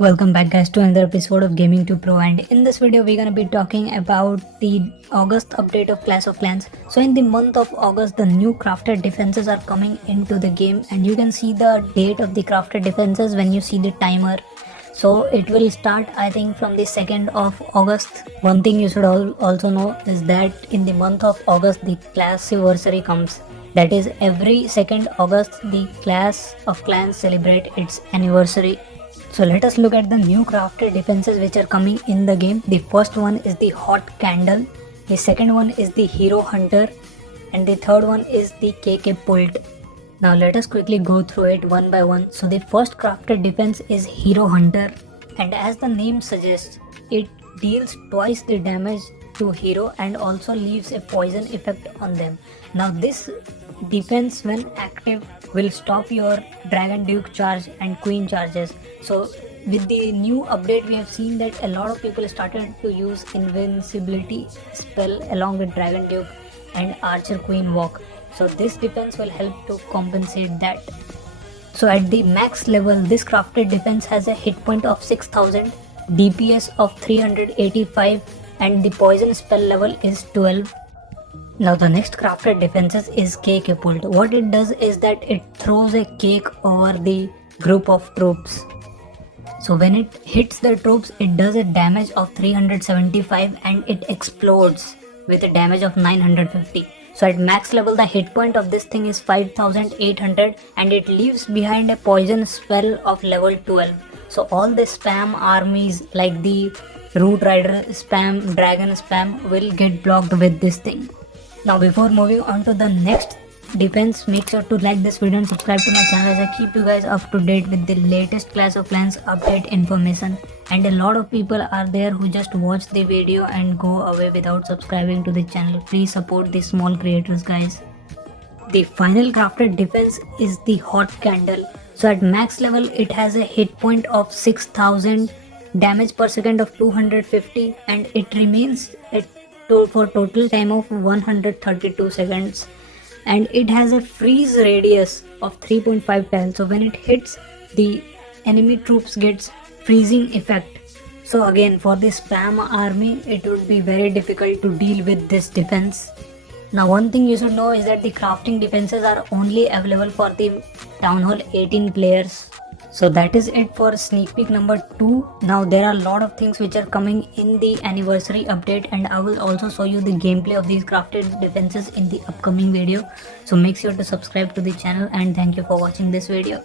Welcome back guys to another episode of Gaming 2 Pro, and in this video we're gonna be talking about the August update of Clash of Clans. So in the month of August the new crafted defenses are coming into the game, and you can see the date of the crafted defenses when you see the timer. So it will start I think from the 2nd of August. One thing you should also know is that in the month of August the Clash anniversary comes. That is every 2nd August the Clash of Clans celebrate its anniversary. So let us look at the new crafted defenses which are coming in the game. The first one is the Hot Candle, the second one is the Hero Hunter, and the third one is the KK Pult. Now let us quickly go through it one by one. So the first crafted defense is Hero Hunter, and as the name suggests, it deals twice the damage to hero and also leaves a poison effect on them. Now this defense when active will stop your Dragon Duke charge and Queen charges. So with the new update we have seen that a lot of people started to use invincibility spell along with Dragon Duke and Archer Queen walk. So this defense will help to compensate that. So at the max level this crafted defense has a hit point of 6000, DPS of 385, and the poison spell level is 12. Now the next crafted defenses is KK Pult. What it does is that it throws a cake over the group of troops. So when it hits the troops it does a damage of 375 and it explodes with a damage of 950. So at max level the hit point of this thing is 5800 and it leaves behind a poison spell of level 12. So all the spam armies like the Root Rider spam, Dragon spam will get blocked with this thing. Now before moving on to the next defense, make sure to like this video and subscribe to my channel as I keep you guys up to date with the latest Clash of Clans update information. And a lot of people are there who just watch the video and go away without subscribing to the channel. Please support the small creators guys. The final crafted defense is the Hot Candle. So at max level it has a hit point of 6000, damage per second of 250, and it remains for total time of 132 seconds, and it has a freeze radius of 3.5 tiles. So when it hits the enemy troops gets freezing effect. So again for the spam army it would be very difficult to deal with this defense. Now one thing you should know is that the crafting defenses are only available for the Town Hall 18 players. So that is it for sneak peek number 2. Now there are a lot of things which are coming in the anniversary update, and I will also show you the gameplay of these crafted defenses in the upcoming video. So make sure to subscribe to the channel, and thank you for watching this video.